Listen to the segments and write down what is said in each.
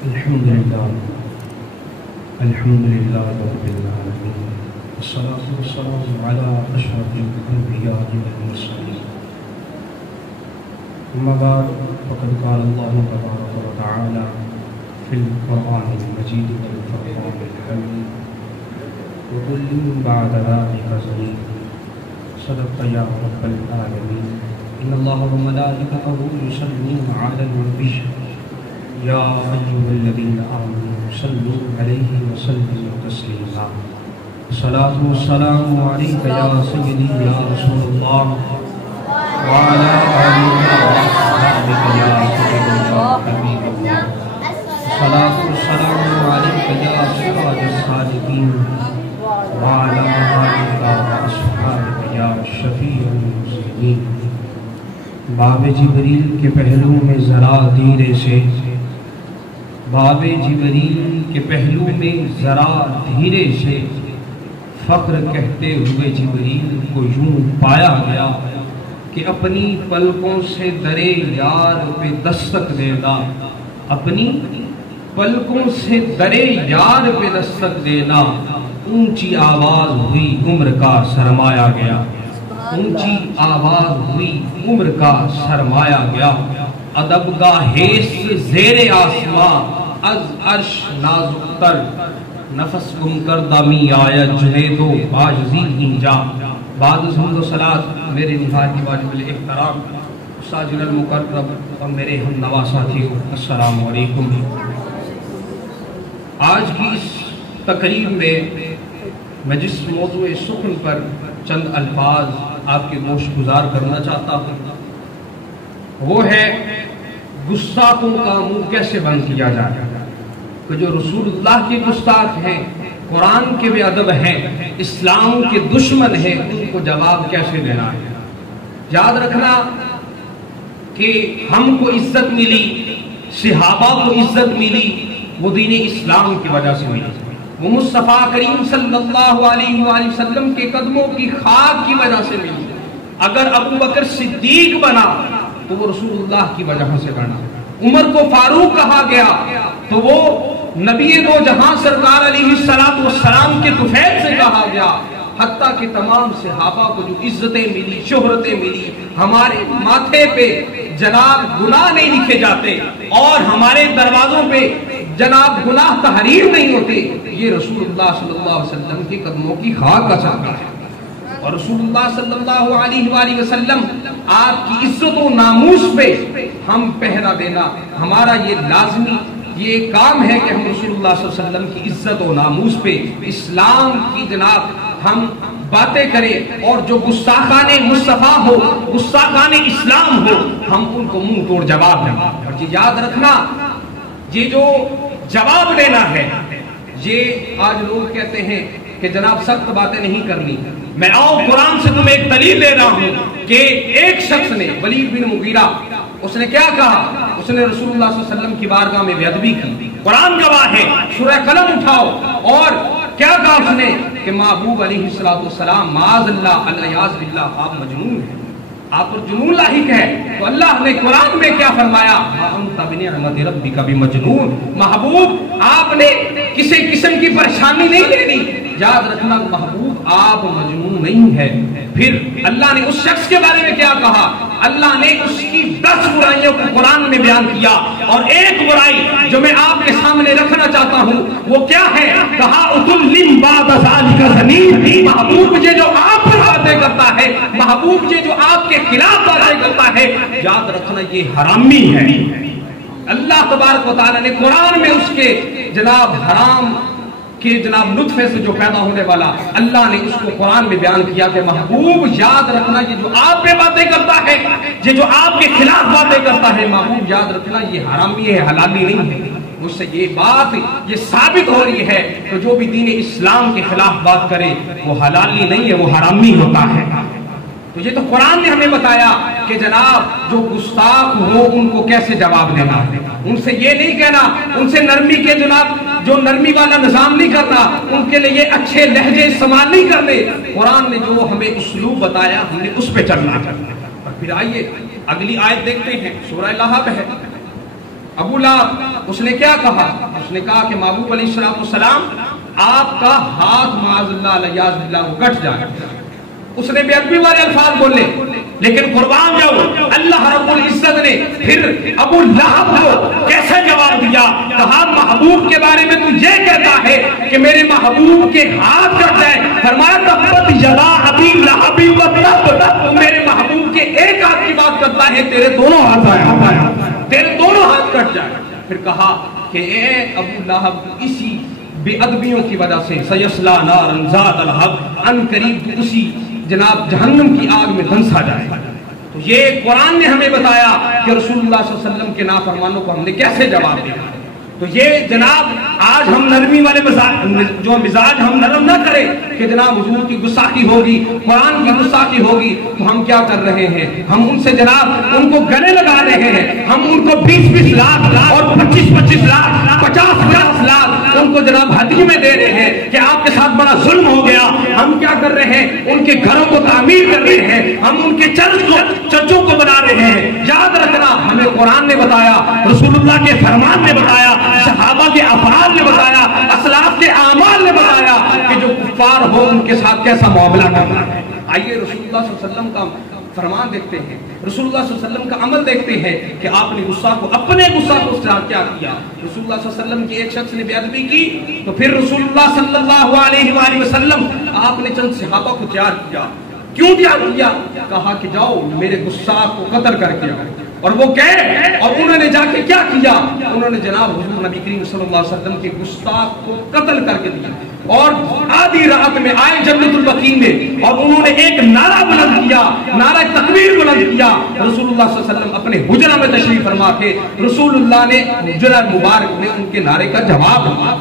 الحمد لله رب العالمين والصلاة والسلام على أشرف الأنبياء والمرسلين أما بعد فقد قال الله تبارك وتعالى في القرآن المجيد والفرقان الحميد وكل بعد ذلك زنيد صدق يا رب العالمين إن الله وملائكته يصلون على النبي يا أيها الذين آمنوا صلوا عليه وسلموا تسليما الصلاة والسلام عليك يا سيدي يا رسول الله وعلى آلك وأصحابك يا سيدي يا حبيب الله الصلاة والسلام عليك يا سراج الصادقين وعلى آلك وأصحابك يا شفيع المسلمين باب جبریل کے پہلو میں ذرا دھیرے سے باب جبریل کے پہلو میں ذرا دھیرے سے فقر کہتے ہوئے جبریل کو یوں پایا گیا کہ اپنی پلکوں سے درے یار پہ دستک دینا، اپنی پلکوں سے درے یار پہ دستک دینا، اونچی آواز ہوئی عمر کا سرمایا گیا، اونچی آواز ہوئی عمر کا سرمایا گیا، ادب کا حیث زیر آسماں از عرش نازک تر، نفس گم کردہ می آیا جنید و باجزی اینجا۔ بعد حمد و صلاة میرے نہایت واجب الاحترام استاد المقرب اور میرے ہم نوا ساتھیوں، السلام علیکم۔ آج کی اس تقریب میں میں جس موضوع سخن پر چند الفاظ آپ کے گوش گزار کرنا چاہتا ہوں وہ ہے گستاخوں کا منہ کیسے بند کیا جائے، کہ جو رسول اللہ کے گستاخ ہیں، قرآن کے بے ادب ہیں، اسلام کے دشمن ہیں، ان کو جواب کیسے دینا ہے۔ یاد رکھنا کہ ہم کو عزت ملی، صحابہ کو عزت ملی، وہ دین اسلام کی وجہ سے ملی، وہ مصطفیٰ کریم صلی اللہ علیہ وآلہ وسلم کے قدموں کی خاک کی وجہ سے ملی۔ اگر ابو بکر صدیق بنا تو وہ رسول اللہ کی وجہ سے بنا، عمر کو فاروق کہا گیا تو وہ نبی دو جہاں سرکار علیہ السلام کے طفیل سے کہا گیا، حتیٰ کہ تمام صحابہ کو جو عزتیں ملی، شہرتیں ملی، ہمارے ماتھے پہ جناب گناہ نہیں لکھے جاتے اور ہمارے دروازوں پہ جناب گناہ تحریر نہیں ہوتے، یہ رسول اللہ صلی اللہ علیہ وسلم کے قدموں کی خاک کا صدقہ ہے۔ اور رسول اللہ صلی اللہ علیہ وآلہ وسلم آپ کی عزت و ناموس پہ ہم پہرا دینا ہمارا یہ لازمی یہ کام ہے کہ ہم رسول اللہ صلی اللہ علیہ وسلم کی عزت و ناموس پہ اسلام کی جناب ہم باتیں کریں، اور جو گستاخان مصطفیٰ ہو، گستاخان اسلام ہو، ہم ان کو منہ توڑ جواب دیں۔ اور یہ یاد رکھنا، یہ جو جواب دینا ہے، یہ آج لوگ کہتے ہیں کہ جناب سخت باتیں نہیں کرنی، میں آؤ قرآن سے تمہیں ایک دلیل دے رہا ہوں کہ ایک شخص نے ولید بن مغیرہ، اس نے کیا کہا، اس نے رسول اللہ صلی اللہ علیہ وسلم کی بارگاہ میں بے ادبی کی، قرآن گواہ ہے، سورہ قلم اٹھاؤ، اور کیا کہا اس نے کہ محبوب علیہ السلام معاذ اللہ الیاذ باللہ آپ مجنون ہیں، آپ پر جنون لاحق ہے۔ تو اللہ نے قرآن میں کیا فرمایا، انت بنعمت ربک بمجنون، محبوب آپ نے کسی قسم کی پریشانی نہیں لینی، یاد رکھنا محبوب آپ مجنون نہیں ہے۔ پھر اللہ نے اس شخص کے بارے میں کیا کہا، اللہ نے اس کی 10 برائیوں کو قرآن میں بیان کیا، اور ایک برائی جو میں آپ کے سامنے رکھنا چاہتا ہوں وہ کیا ہے، کہا اتلم بعد ذالک زنیم، محبوب یہ جو آپ پر باتیں کرتا ہے، محبوب یہ جو آپ کے خلاف باتیں کرتا ہے، یاد رکھنا یہ حرامی ہے۔ اللہ تبارک و تعالی نے قرآن میں اس کے جناب حرام کہ جناب نطفے سے جو پیدا ہونے والا، اللہ نے اس کو قرآن میں بیان کیا کہ محبوب یاد رکھنا یہ جو آپ پہ باتیں کرتا ہے، یہ جو آپ کے خلاف باتیں کرتا ہے، محبوب یاد رکھنا یہ حرامی ہے، حلالی نہیں ہے۔ مجھ سے یہ بات یہ ثابت ہو رہی ہے کہ جو بھی دین اسلام کے خلاف بات کرے وہ حلالی نہیں ہے، وہ حرامی ہوتا ہے۔ تو یہ تو قرآن نے ہمیں بتایا کہ جناب جو گستاخ ہو ان کو کیسے جواب دینا ہے، ان سے یہ نہیں کہنا، ان سے نرمی کے جناب جو نرمی والا نظام نہیں کرنا، ان کے لیے اچھے لہجے استعمال نہیں کرنے، قرآن نے جو ہمیں اسلوب بتایا ہم نے اس پہ چلنا۔ اور پھر آئیے اگلی آیت دیکھتے ہیں، سورہ لہب ہے، ابو لہب اس نے کیا کہا؟ اس نے کہا کہ محبوب علیہ السلام آپ کا ہاتھ معاذ اللہ علیہ باللہ کٹ جائے. اس نے بے ادبی والے الفاظ بولے، لیکن قربان جاؤ اللہ رب العزت نے پھر ابو لہب کو کیسے جواب دیا؟ کہا محبوب کے بارے میں تو یہ کہتا ہے کہ میرے محبوب کے ہاتھ کٹ جائے. فرمایا تبت یدا ابی لہب وتب، میرے محبوب کے ایک ہاتھ کی بات کرتا ہے، تیرے دونوں ہاتھ آیا، تیرے دونوں ہاتھ کٹ جائے. پھر کہا کہ اے ابو لہب اسی بے ادبیوں کی وجہ سے سیصلی نارا ذات لہب، ان قریب اسی جناب جہنم کی آگ میں دھنسا جائے. تو یہ قرآن نے ہمیں بتایا کہ رسول اللہ صلی اللہ علیہ وسلم کے نافرمانوں کو ہم نے کیسے جواب دیا. تو یہ جناب آج ہم نرمی والے جو مزاج ہم نرم نہ کریں کہ جناب حضور کی گستاخی ہوگی، قرآن کی گستاخی ہوگی، تو ہم کیا کر رہے ہیں؟ ہم ان سے جناب ان کو گلے لگا رہے ہیں. ہم ان کو 20-20 لاکھ اور 25-25 لاکھ 50-50 لاکھ ان کو جناب ہدیے میں دے رہے ہیں کہ آپ کے ساتھ بڑا ظلم ہو گیا. ہم کیا کر رہے ہیں؟ ان کے گھروں کو تعمیر کر رہے ہیں، ہم ان کے چرچوں کو بنا رہے ہیں. یاد رکھنا ہمیں قرآن نے بتایا، رسول اللہ کے فرمان نے بتایا، صحابہ کے افعال نے بتایا، اسلاف کے اعمال نے بتایا کہ جو کفار ہو ان کے ساتھ کیسا معاملہ کرنا ہے. آئیے رسول اللہ صلی اللہ علیہ وسلم کا فرمان دیکھتے ہیں، رسول اللہ صلی اللہ علیہ وسلم کا عمل دیکھتے ہیں کہ آپ نے اپنے غصہ کو کیا کیا. رسول اللہ صلی اللہ علیہ وسلم کی ایک شخص نے بے ادبی کی تو پھر رسول اللہ صلی اللہ علیہ وآلہ وسلم آپ نے چند صحابہ کو تیار کیا. کیوں تیار کیا؟ کہا کہ جاؤ میرے غصہ کو قتل کر کے آؤ. اور وہ گئے اور انہوں نے جا کے کیا کیا؟ انہوں نے جناب حضور نبی کریم صلی اللہ علیہ وسلم کے گستاخ کو قتل کر کے دیا. اور آدھی رات میں آئے جنت البقیع میں اور انہوں نے ایک نعرہ بلند کیا، نعرہ تکبیر بلند کیا. رسول اللہ صلی اللہ علیہ وسلم اپنے حجرہ میں تشریف فرما کے رسول اللہ نے حجرہ مبارک میں ان کے نعرے کا جواب دیا.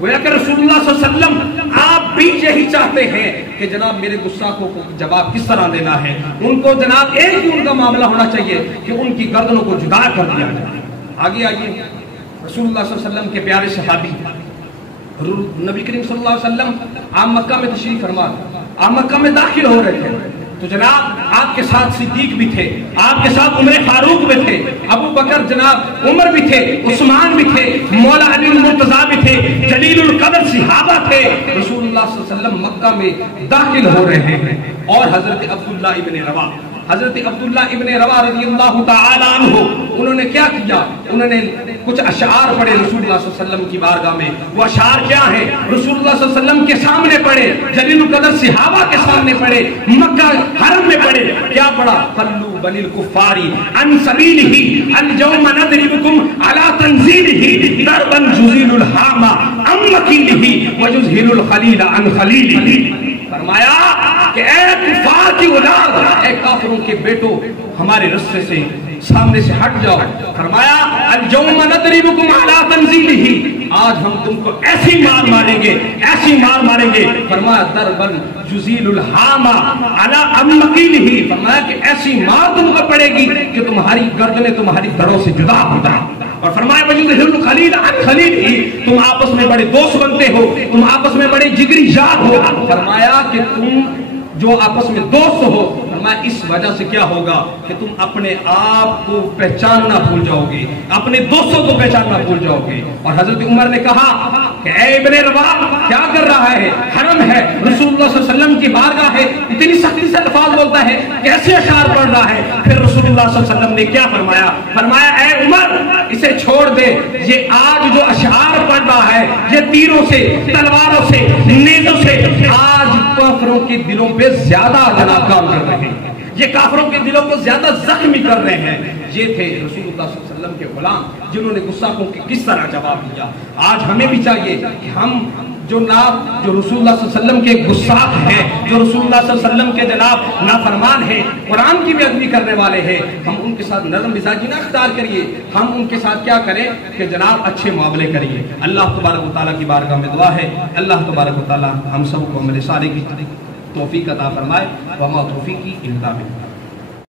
گویا کہ رسول اللہ صلی اللہ علیہ وسلم آپ بھی یہی چاہتے ہیں کہ جناب میرے گستاخوں کو جواب کس طرح دینا ہے. ان کو جناب ایک ہی ان کا معاملہ ہونا چاہیے کہ ان کی گردنوں کو جدا کر دیا جائے. آگے آئیے رسول اللہ صلی اللہ علیہ وسلم کے پیارے صحابی نبی کریم صلی اللہ علیہ وسلم آپ مکہ میں تشریف فرما، آپ مکہ میں داخل ہو رہے تھے تو جناب آپ کے ساتھ صدیق بھی تھے، آپ کے ساتھ عمر فاروق بھی تھے، ابو بکر جناب عمر بھی تھے، عثمان بھی تھے، مولا علی المرتضیٰ بھی تھے، جلیل القدر صحابہ تھے. رسول اللہ صلی اللہ علیہ وسلم مکہ میں داخل ہو رہے ہیں اور حضرت عبداللہ ابن رواحہ رضی اللہ تعالی عنہ انہوں نے کیا کیا؟ انہوں نے کچھ اشعار پڑھے رسول اللہ صلی اللہ علیہ وسلم کی بارگاہ میں. وہ اشعار کیا ہیں؟ رسول اللہ صلی اللہ علیہ وسلم کے سامنے پڑھے، جلیل القدر صحابہ کے سامنے پڑھے، مکہ حرم میں پڑھے. کیا پڑھا؟ خلو بنی الکفار عن سبیلہ اليوم نضربکم علی تنزیلہ ضربا یزیل الحام عن مکیلہ ویذہل الخلیل عن خلیلہ. فرمایا کہ اے کفار کی اولاد، اے کافروں کے بیٹوں، ہمارے رستے سے سامنے سے ہٹ جاؤ. فرمایا اليوم نضربکم علی تنزیلہ، آج ہم تم کو ایسی مار ماریں گے، ایسی مار ماریں گے. فرمایا ضربا یزیل الحام علی مکیلہ، فرمایا کہ ایسی مار تم کو پڑے گی کہ تمہاری گردنیں تمہاری دڑوں سے جدا ہو جائیں. اور فرمایا وَيُذْهِلُ الْخَلِيلَ عَنْ خَلِيلِهِ، تم آپس میں بڑے دوست بنتے ہو، تم آپس میں بڑے جگری یار ہو. فرمایا کہ تم جو آپس میں دوست ہو، فرمایا اس وجہ سے کیا ہوگا کہ تم اپنے آپ کو پہچاننا بھول جاؤ گے، اپنے دوستوں کو پہچاننا بھول جاؤ گے. اور حضرت عمر نے کہا کہ اے ابن رواحہ کیا کر رہا ہے؟ حرم ہے، رسول اللہ صلی اللہ علیہ وسلم کی بارگاہ ہے، اتنی سختی سے الفاظ بولتا ہے، کیسے اشعار پڑھ رہا ہے؟ پھر رسول اللہ صلی اللہ علیہ وسلم نے کیا فرمایا؟ فرمایا اے عمر اسے چھوڑ دے، یہ آج جو اشعار پڑھ رہا ہے یہ تیروں سے، تلواروں سے، نیزوں سے آج کافروں کے دلوں پہ زیادہ جناب کام کر رہے ہیں، یہ کافروں کے دلوں کو زیادہ زخمی کر رہے ہیں. یہ تھے رسول اللہ صلی اللہ علیہ وسلم کے غلام جنہوں نے گستاخوں کی کس طرح جواب دیا. آج ہمیں بھی چاہیے کہ ہم جو رسول اللہ صلی اللہ علیہ وسلم کے گستاخ ہیں، جو رسول اللہ صلی اللہ علیہ وسلم کے جناب نافرمان ہیں، قرآن کی بے ادبی کرنے والے ہیں، ہم ان کے ساتھ نرم مزاجی نہ اختیار کریے، ہم ان کے ساتھ کیا کریں کہ جناب اچھے معاملے کریے. اللہ تبارک و تعالیٰ کی بارگاہ میں دعا ہے اللہ تبارک و تعالیٰ ہم سب کو عمل صالح کی توفیق عطا فرمائے. وما توفیقی الا باللہ.